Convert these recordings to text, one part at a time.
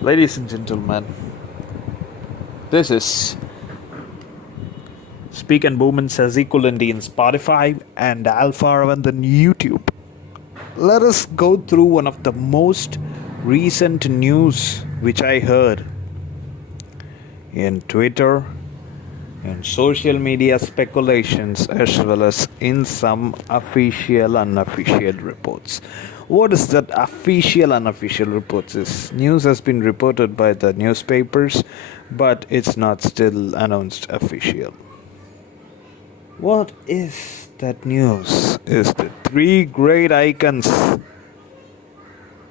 Ladies and gentlemen, this is Speak and Movements as equivalent in Spotify and Alpha Ravan on YouTube. Let us go through one of the most recent news which I heard in Twitter and social media speculations as well as in some official unofficial reports. What is that official unofficial reports is? News has been reported by the newspapers, but it's not still announced official. What is that news? Is the three great icons,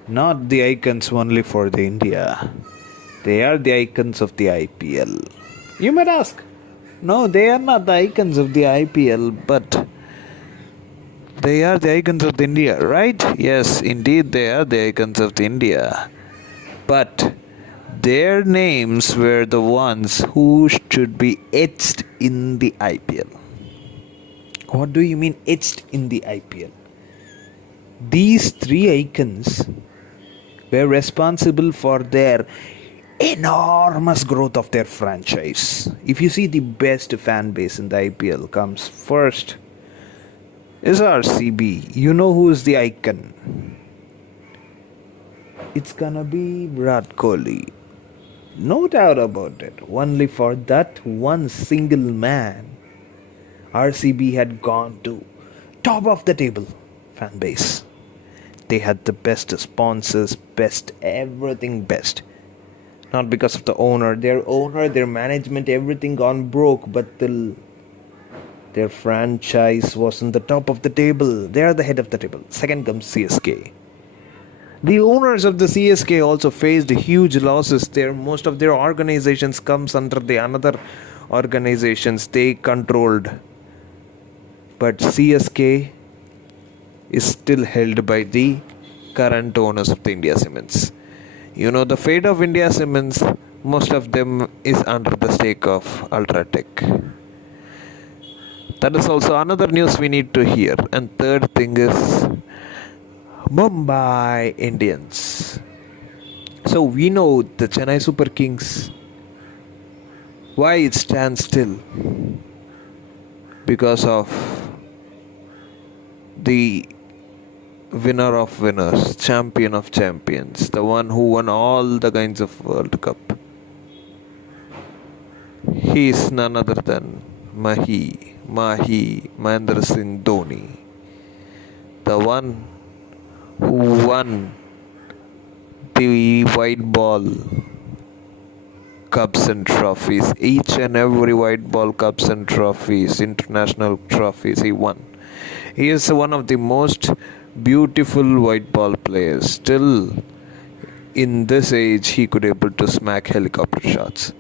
not the icons only for the India. They are the icons of the IPL. You might ask, no, they are not the icons of the IPL, but they are the icons of the India, right? Yes, indeed they are the icons of the India. But their names were the ones who should be etched in the IPL. What do you mean etched in the IPL? These three icons were responsible for their enormous growth of their franchise. If you see, the best fan base in the IPL comes first is RCB. You know who is the icon? It's gonna be Virat Kohli. No doubt about it. Only for that one single man, RCB had gone to top of the table fan base. They had the best sponsors, best everything best. Not because of the owner, their management, everything gone broke, but their franchise was on the top of the table. They are the head of the table. Second comes CSK. The owners of the CSK also faced huge losses. Most of their organizations comes under the another organizations they controlled. But CSK is still held by the current owners of the India Cements. You know the fate of India Cements, most of them is under the stake of Ultratech. That is also another news we need to hear. And third thing is Mumbai Indians. So we know the Chennai Super Kings, why it stands still? Because of the winner of winners, champion of champions, the one who won all the kinds of World Cup. He is none other than Mahendra Singh Dhoni, the one who won the white ball cups and trophies, each and every white ball cups and trophies, international trophies he won. He is one of the most beautiful white ball players. Still, in this age, he could able to smack helicopter shots.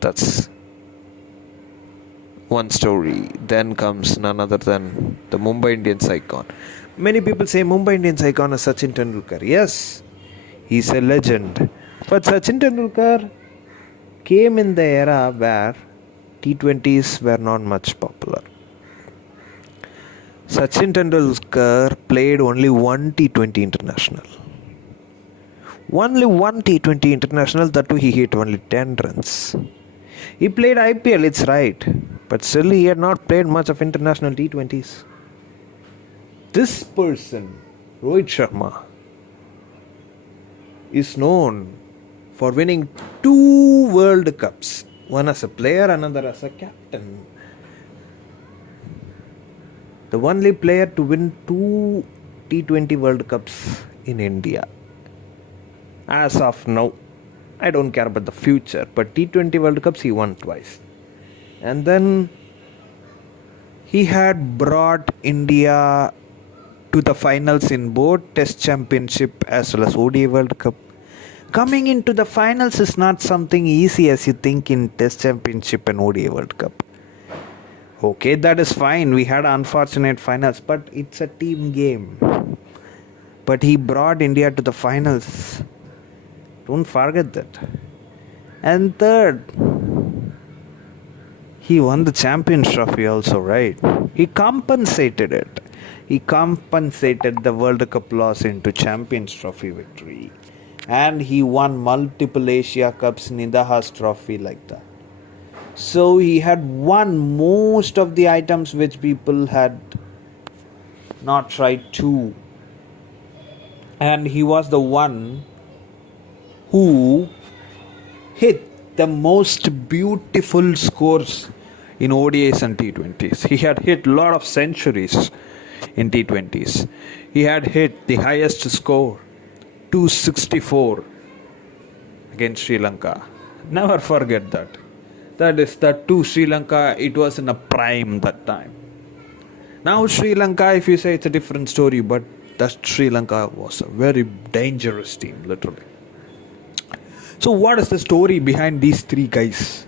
That's one story. Then comes none other than the Mumbai Indians icon. Many people say Mumbai Indians icon is Sachin Tendulkar. Yes, he's a legend. But Sachin Tendulkar came in the era where T20s were not much popular. Sachin Tendulkar played only one T20 international. Only one T20 international, that too he hit only 10 runs. He played IPL, it's right, but still he had not played much of international T20s. This person, Rohit Sharma, is known for winning 2 World Cups. One as a player, another as a captain. The only player to win 2 T20 World Cups in India. As of now, I don't care about the future, but T20 World Cups he won twice. And then he had brought India to the finals in both Test Championship as well as ODI World Cup. Coming into the finals is not something easy as you think in Test Championship and ODI World Cup. Okay, that is fine. We had unfortunate finals, but it's a team game. But he brought India to the finals. Don't forget that. And third, he won the Champions Trophy also, right? He compensated the World Cup loss into Champions Trophy victory. and he won multiple Asia Cups, Nidahas Trophy like that. So he had won most of the items which people had not tried to. And he was the one who hit the most beautiful scores in ODIs and T20s. He had hit a lot of centuries in T20s. He had hit the highest score, 264 against Sri Lanka. Never forget that. That is that to Sri Lanka, it was in a prime that time. Now Sri Lanka, if you say, it's a different story, but that Sri Lanka was a very dangerous team, literally. So what is the story behind these three guys?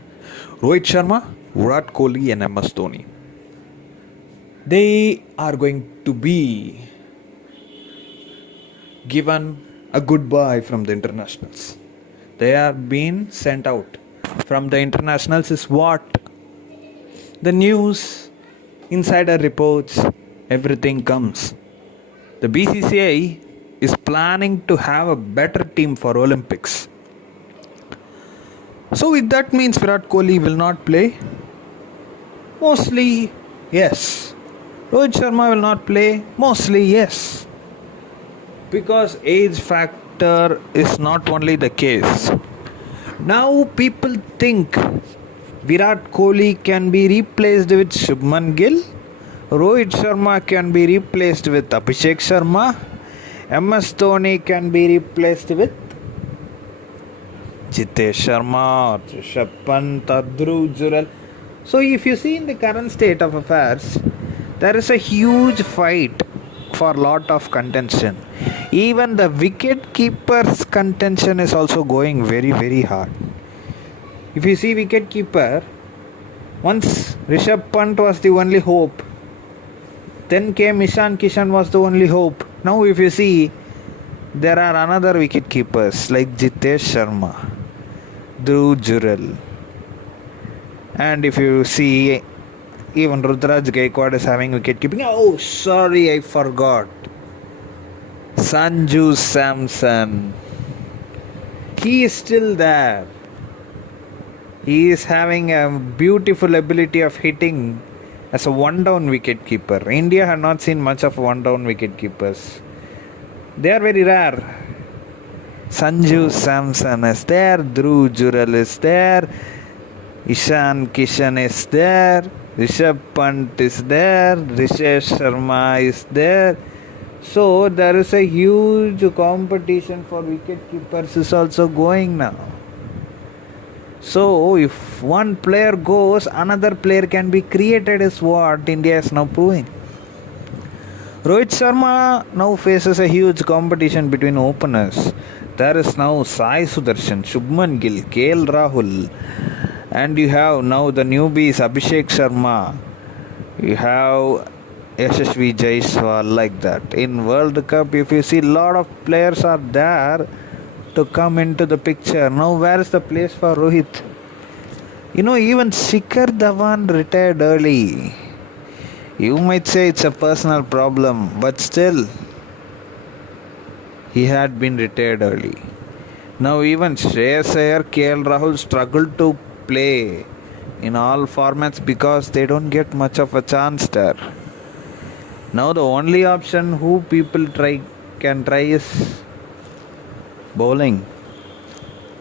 Rohit Sharma, Virat Kohli and MS Dhoni. They are going to be given a goodbye from the internationals. They are being sent out from the internationals is what? The news, insider reports, everything comes. The BCCI is planning to have a better team for Olympics. So if that means Virat Kohli will not play? Mostly yes. Rohit Sharma will not play? Mostly yes. Because age factor is not only the case. Now people think Virat Kohli can be replaced with Shubman Gill. Rohit Sharma can be replaced with Abhishek Sharma. MS Dhoni can be replaced with Jitesh Sharma or Rishabh Pant or Dhruv Jurel. So if you see in the current state of affairs, there is a huge fight for lot of contention. Even the wicket keeper's contention is also going very, very hard. If you see wicket keeper, once Rishabh Pant was the only hope. Then came Ishan Kishan was the only hope. Now if you see, there are another wicket keepers like Jitesh Sharma, Dhruv Jurel. And if you see, even Rudraj Gaikwad is having wicket keeping. Oh, sorry, I forgot. Sanju Samson. He is still there. He is having a beautiful ability of hitting as a one-down wicket keeper. India had not seen much of one-down wicket keepers. They are very rare. Sanju Samson is there. Dhruv Jurel is there. Ishan Kishan is there. Rishabh Pant is there. Rishesh Sharma is there. So there is a huge competition for wicket keepers is also going now. So if one player goes, another player can be created is what India is now proving. Rohit Sharma now faces a huge competition between openers. There is now Sai Sudarshan, Shubman Gill, KL Rahul, and you have now the newbies Abhishek Sharma. You have Yashasvi Jaiswal like that. In World Cup, if you see, a lot of players are there to come into the picture. Now where is the place for Rohit? You know, even Shikhar Dhawan retired early. You might say it's a personal problem, but still he had been retired early. Now even Shreyas Iyer, KL Rahul struggled to play in all formats because they don't get much of a chance there. Now the only option who people can try is bowling.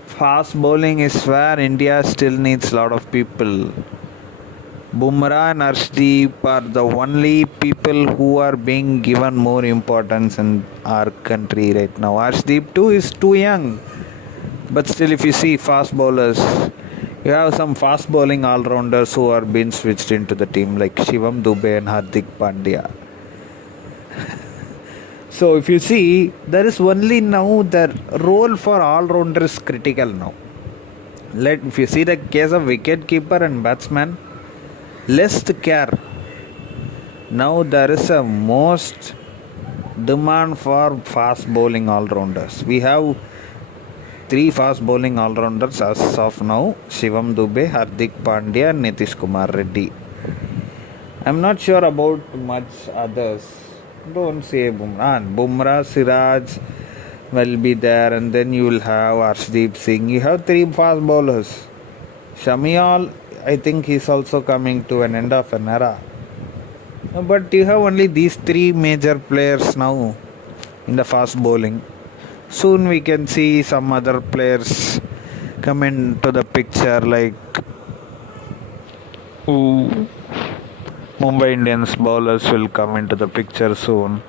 Fast bowling is where India still needs a lot of people. Bumrah and Arshdeep are the only people who are being given more importance in our country right now. Arshdeep too is too young. But still, if you see fast bowlers, you have some fast bowling all-rounders who are being switched into the team like Shivam Dube and Hardik Pandya. So if you see, there is only now the role for all-rounder is critical now. If you see the case of wicket keeper and batsman, less care. Now there is a most demand for fast bowling all-rounders. We have 3 fast bowling all-rounders as of now: Shivam Dube, Hardik Pandya and Nitish Kumar Reddy. I'm not sure about much others. Don't say Bumrah. Siraj, will be there, and then you will have Arshdeep Singh. You have three fast bowlers. Shamial, I think he's also coming to an end of an era. But you have only these three major players now in the fast bowling. Soon we can see some other players come into the picture, like Mumbai Indians bowlers will come into the picture soon,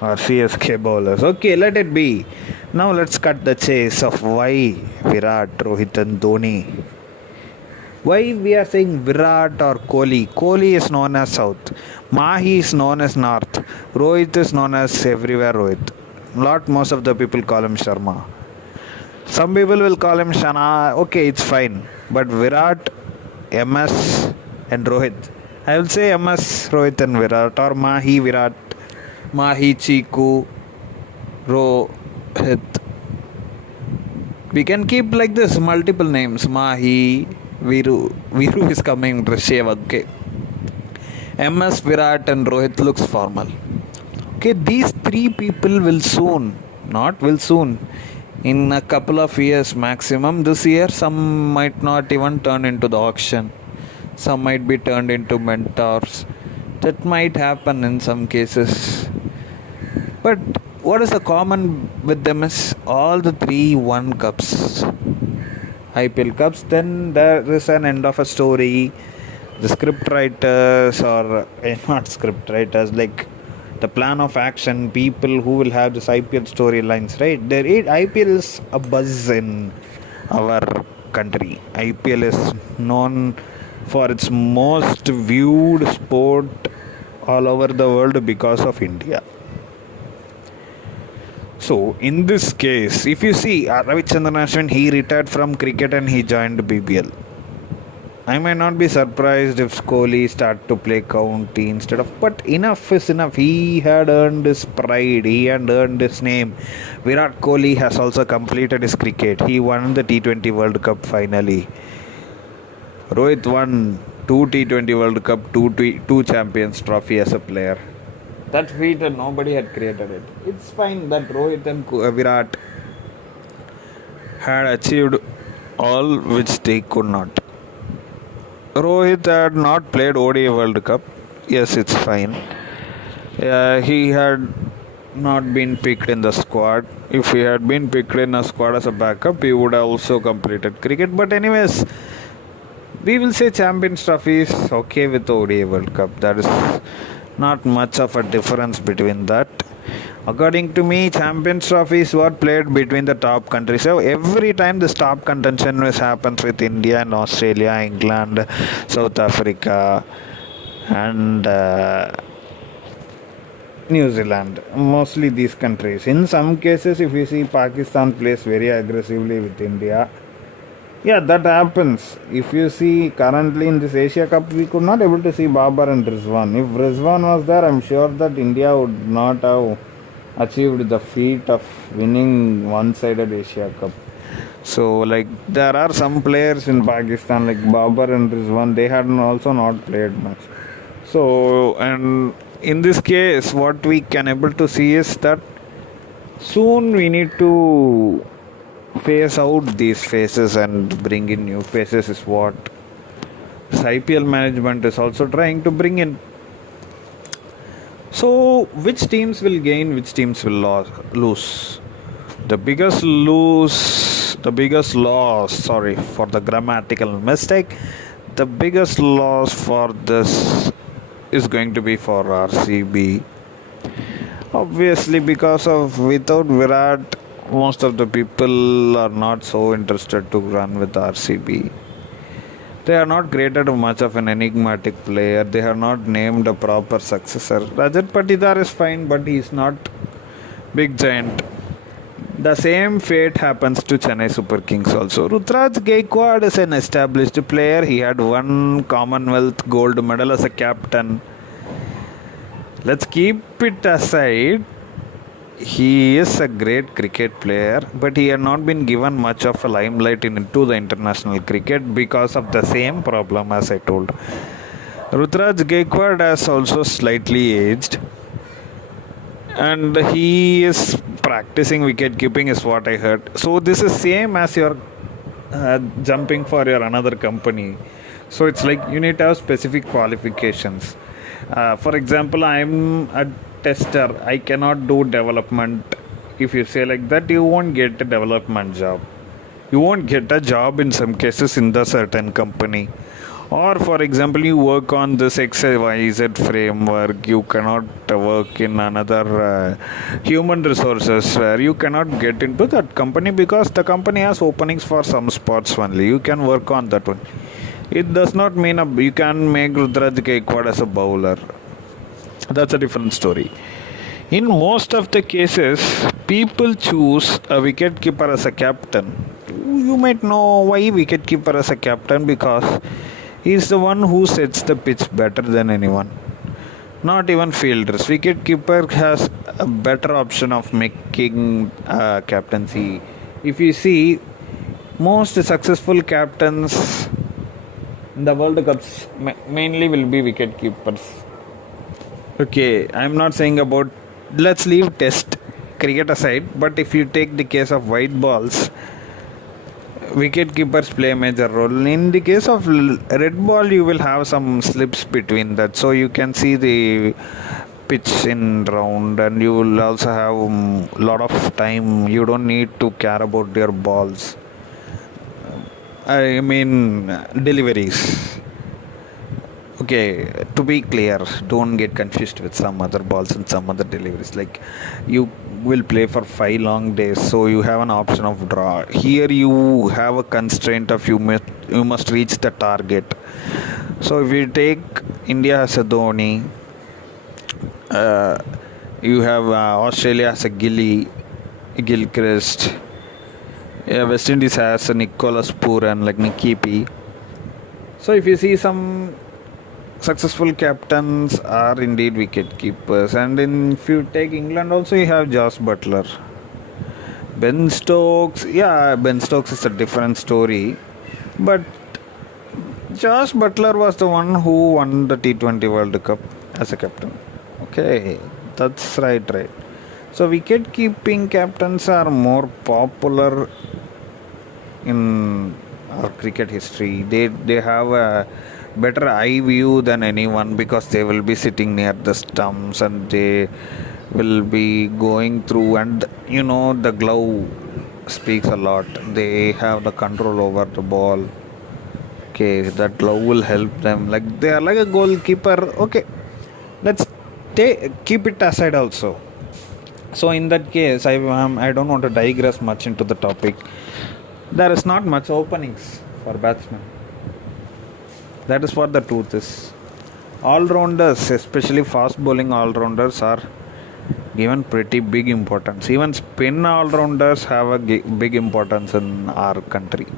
or CSK bowlers. Okay, let it be. Now let's cut the chase of why Virat, Rohit, and Dhoni. Why we are saying Virat or Kohli? Kohli is known as South. Mahi is known as North. Rohit is known as everywhere Rohit. Most of the people call him Sharma. Some people will call him Shana. Okay, it's fine. But Virat, MS, and Rohit. I will say MS, Rohit, and Virat, or Mahi, Virat, Mahi, Chiku, Rohit. We can keep like this multiple names. Mahi, Viru is coming, Rishev, okay. MS, Virat, and Rohit looks formal. Okay, these three people will soon, in a couple of years maximum, this year, some might not even turn into the auction. Some might be turned into mentors. That might happen in some cases. But what is the common with them is all the three won cups. IPL cups, then there is an end of a story. The script writers, or not script writers, like the plan of action, people who will have this IPL storylines, right? IPL is a buzz in our country. IPL is known for its most viewed sport all over the world because of India. So, in this case, if you see Ravichandran Ashwin, he retired from cricket and he joined BBL. I might not be surprised if Kohli start to play county instead of, but enough is enough. He had earned his pride, he had earned his name. Virat Kohli has also completed his cricket. He won the T20 World Cup finally. Rohit won 2 T20 World Cup, 2 Champions Trophy as a player. That feat, nobody had created it. It's fine that Rohit and Virat had achieved all which they could not. Rohit had not played ODI World Cup. Yes, it's fine. He had not been picked in the squad. If he had been picked in a squad as a backup, he would have also completed cricket. But anyways, we will say Champions Trophy is okay with ODI World Cup. That is not much of a difference between that. According to me, Champions Trophy is what played between the top countries. So every time this top contention happens with India and Australia, England, South Africa, and New Zealand, mostly these countries. In some cases, if you see Pakistan plays very aggressively with India, yeah, that happens. If you see currently in this Asia Cup, we could not able to see Babar and Rizwan. If Rizwan was there, I'm sure that India would not have achieved the feat of winning one-sided Asia Cup. So, like, there are some players in Pakistan like Babar and Rizwan, they had also not played much. So, and in this case, what we can able to see is that soon we need to phase out these phases and bring in new phases is what IPL management is also trying to bring in. So, which teams will gain, which teams will lose? The biggest loss, sorry for the grammatical mistake, the biggest loss for this is going to be for RCB. Obviously, because of without Virat, most of the people are not so interested to run with RCB. They are not created much of an enigmatic player. They have not named a proper successor. Rajat Patidar is fine, but he is not big giant. The same fate happens to Chennai Super Kings also. Rutraj Gaikwad is an established player. He had won Commonwealth gold medal as a captain. Let's keep it aside. He is a great cricket player, but he had not been given much of a limelight into the international cricket because of the same problem as I told. Rutraj Gaikwad has also slightly aged, and he is practicing wicket keeping is what I heard. So this is same as your jumping for your another company. So it's like you need to have specific qualifications. For example, I'm a tester. I cannot do development. If you say like that, you won't get a development job. You won't get a job in some cases in the certain company. Or for example, you work on this XYZ framework, you cannot work in another human resources where you cannot get into that company because the company has openings for some spots only. You can work on that one. It does not mean you can make Rudraj Gaikwad as a bowler. That's a different story. In most of the cases, people choose a wicket keeper as a captain. You might know why wicket keeper as a captain, because he is the one who sets the pitch better than anyone. Not even fielders. Wicket keeper has a better option of making captaincy. If you see, most successful captains in the World Cups mainly will be wicket keepers. Okay, I'm not saying about, let's leave test cricket aside, but if you take the case of white balls, wicket keepers play a major role. In the case of red ball, you will have some slips between that, so you can see the pitch in round, and you will also have a lot of time. You don't need to care about your balls. I mean deliveries. Okay, to be clear, don't get confused with some other balls and some other deliveries. Like, you will play for 5 long days, so you have an option of draw. Here you have a constraint of you must reach the target. So if you take India has a Dhoni, you have Australia has a Gilchrist. West Indies has a Nicholas Pooran, like Nicky P. So if you see, some successful captains are indeed wicket keepers. And if you take England also, you have Josh Butler. Ben Stokes is a different story, but Josh Butler was the one who won the T20 World Cup as a captain. Okay, that's right. So wicket keeping captains are more popular in our cricket history. They have a better eye view than anyone, because they will be sitting near the stumps and they will be going through, and the glove speaks a lot. They have the control over the ball. Okay, that glove will help them. Like, they are like a goalkeeper. Okay, let's keep it aside also. So in that case, I don't want to digress much into the topic. There is not much openings for batsmen. That is what the truth is. All-rounders, especially fast bowling all-rounders, are given pretty big importance. Even spin all-rounders have a big importance in our country.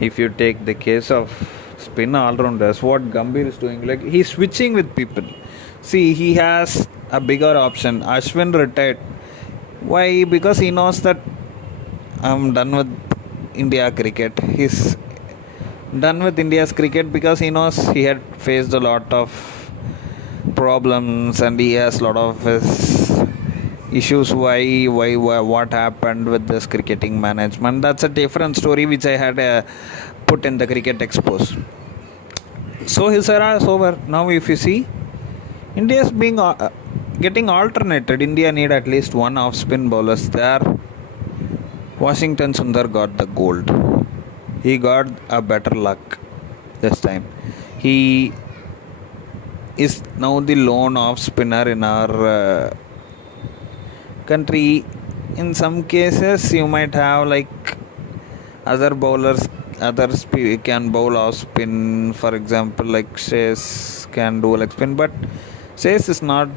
If you take the case of spin all-rounders, what Gambhir is doing, like, he's switching with people. See, he has a bigger option. Ashwin retired. Why? Because he knows that I'm done with India cricket. He's done with India's cricket because he knows he had faced a lot of problems and he has a lot of his issues. Why, what happened with this cricketing management? That's a different story which I had put in the Cricket Expose. So his era is over. Now if you see, India is being getting alternated. India need at least one off-spin bowlers there. Washington Sundar got the gold. He got a better luck this time. He is now the lone off-spinner in our country. In some cases, you might have like other bowlers, others can bowl off-spin. For example, like Shays can do leg spin, but Shays is not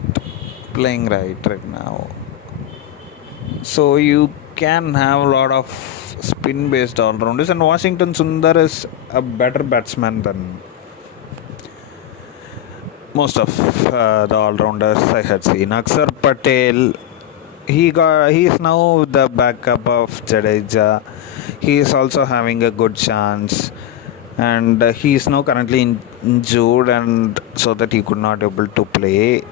playing right now. So you can have a lot of spin-based all-rounders, and Washington Sundar is a better batsman than most of the all-rounders I had seen. Akshar Patel, he is now the backup of Jadeja. He is also having a good chance, and he is now currently injured, and so that he could not able to play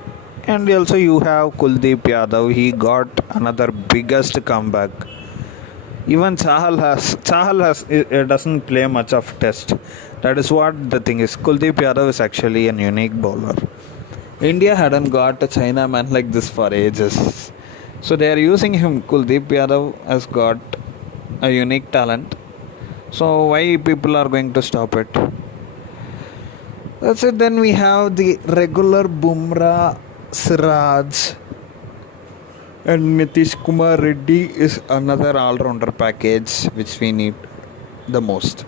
And also you have Kuldeep Yadav. He got another biggest comeback. Even Chahal has doesn't play much of test. That is what the thing is. Kuldeep Yadav is actually an unique bowler. India hadn't got a Chinaman like this for ages. So they are using him. Kuldeep Yadav has got a unique talent. So why people are going to stop it? That's it. Then we have the regular Bumrah, Siraj, and Nitish Kumar Reddy is another all-rounder package which we need the most.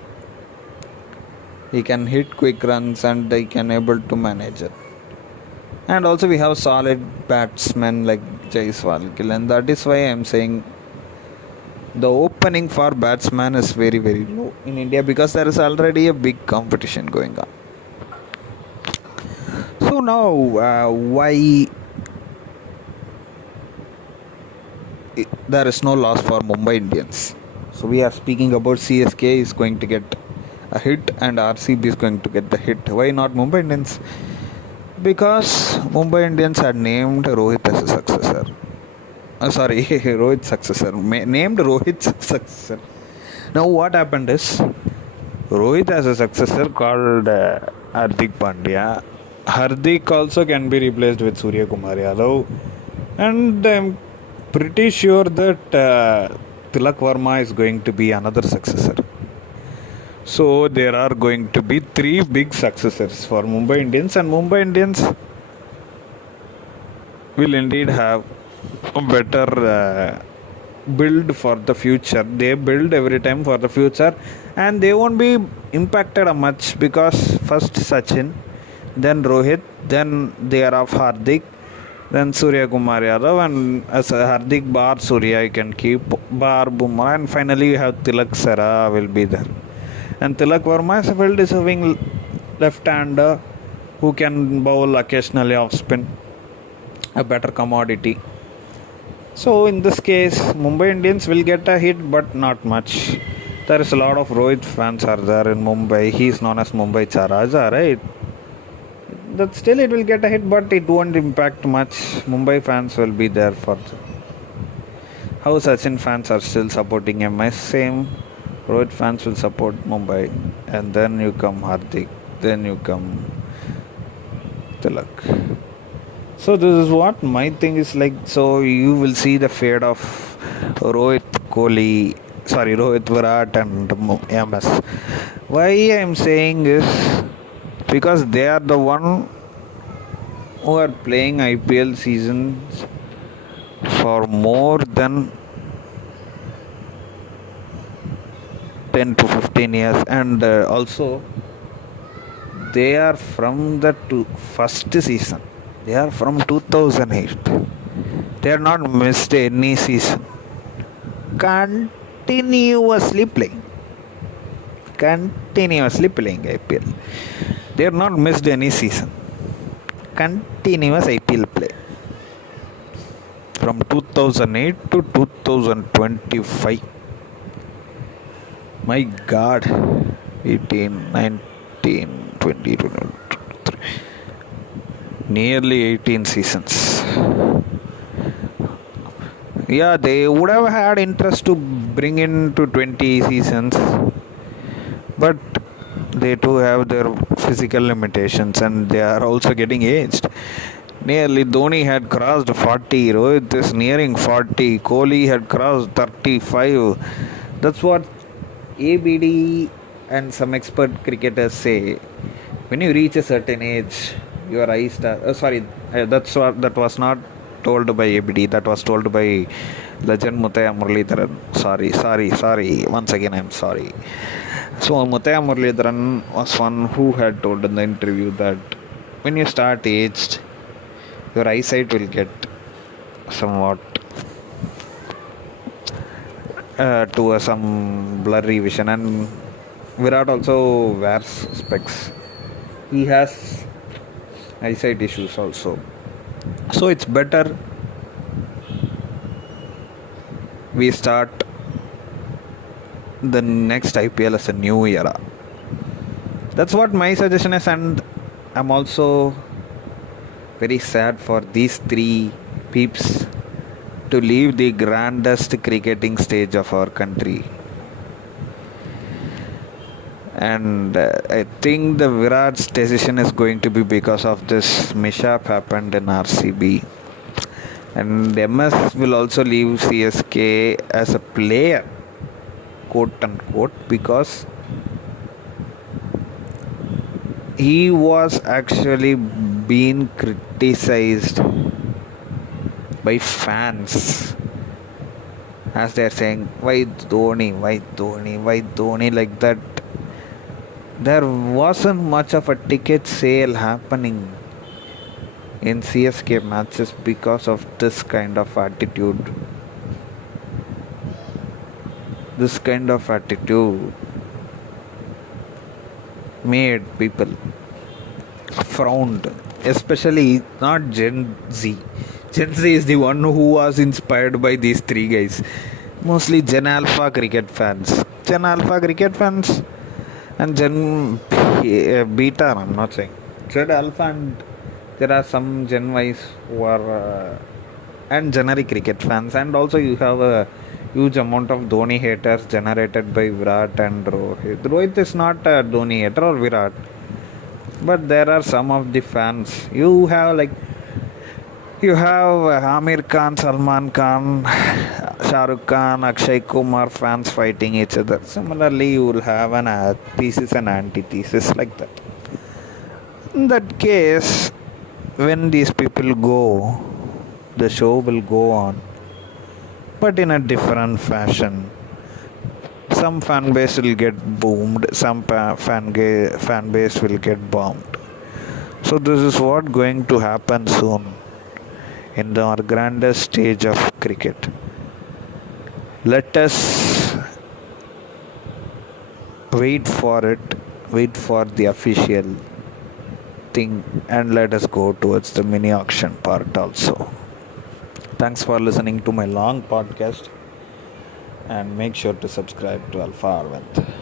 He can hit quick runs and he can able to manage it. And also we have solid batsmen like Jaiswal, Gill, and that is why I am saying the opening for batsman is very very low in India because there is already a big competition going on. So now why there is no loss for Mumbai Indians? So we are speaking about CSK is going to get a hit and RCB is going to get the hit. Why not Mumbai Indians? Because Mumbai Indians had named Rohit as a successor. Rohit successor. Named Rohit successor. Now what happened is Rohit as a successor called Hardik Pandya. Hardik also can be replaced with Surya Kumar Yadav. And I'm pretty sure that Tilak Verma is going to be another successor. So there are going to be 3 big successors for Mumbai Indians, and Mumbai Indians will indeed have a better build for the future. They build every time for the future and they won't be impacted much because first Sachin, then Rohit, then they are of Hardik, then Surya Kumar Yadav, and as Hardik bar Surya you can keep bar Bumrah, and finally you have Tilak Sera will be there. And Tilak Verma is a well deserving left-hander who can bowl occasionally off spin, a better commodity. So in this case, Mumbai Indians will get a hit, but not much. There is a lot of Rohit fans are there in Mumbai. He is known as Mumbai Charaja, right? That still it will get a hit, but it won't impact much. Mumbai fans will be there for how Sachin fans are still supporting him. Same. Rohit fans will support Mumbai, and then you come Hardik, then you come Tilak. So this is what my thing is like. So you will see the fade of Rohit Virat and MS. Why I am saying is because they are the one who are playing IPL seasons for more than 10 to 15 years, and also they are from the first season. They are from 2008. They are not missed any season. Continuously playing IPL. They are not missed any season. Continuous IPL play from 2008 to 2025. My God, 18, 19, 20, 23, nearly 18 seasons. Yeah, they would have had interest to bring in to 20 seasons, but they too have their physical limitations and they are also getting aged. Nearly Dhoni had crossed 40, Rohit is nearing 40, Kohli had crossed 35. That's what ABD and some expert cricketers say. When you reach a certain age, your eyes start. That was not told by ABD. That was told by legend Muthaiya Muralidharan. Sorry. Once again, I'm sorry. So Muthaiya Muralidharan was one who had told in the interview that when you start aged, your eyesight will get somewhat to some blurry vision, and Virat also wears specs. He has eyesight issues also. So it's better we start the next IPL as a new era. That's what my suggestion is, and I'm also Very sad for these three peeps to leave the grandest cricketing stage of our country. And I think the Virat's decision is going to be because of this mishap happened in RCB. And MS will also leave CSK as a player, quote unquote, because he was actually being criticized by fans, as they're saying, why Dhoni, why Dhoni, why Dhoni, like that. There wasn't much of a ticket sale happening in CSK matches because of this kind of attitude. This kind of attitude made people frowned, especially not Gen Z. Gen Z is the one who was inspired by these three guys. Mostly Gen Alpha cricket fans. Gen Alpha cricket fans and Gen Beta, I'm not saying. Gen Alpha, and there are some Gen Ys who are and generic cricket fans, and also you have a huge amount of Dhoni haters generated by Virat and Rohit. Rohit is not a Dhoni hater or Virat, but there are some of the fans. You have Amir Khan, Salman Khan, Shah Rukh Khan, Akshay Kumar fans fighting each other. Similarly, you will have an thesis and antithesis like that. In that case, when these people go, the show will go on, but in a different fashion. Some fan base will get boomed, some fan base will get bombed. So this is what going to happen soon in our grandest stage of cricket. Let us wait for the official thing, and let us go towards the mini auction part also. Thanks for listening to my long podcast, and make sure to subscribe to Alpha Arvind.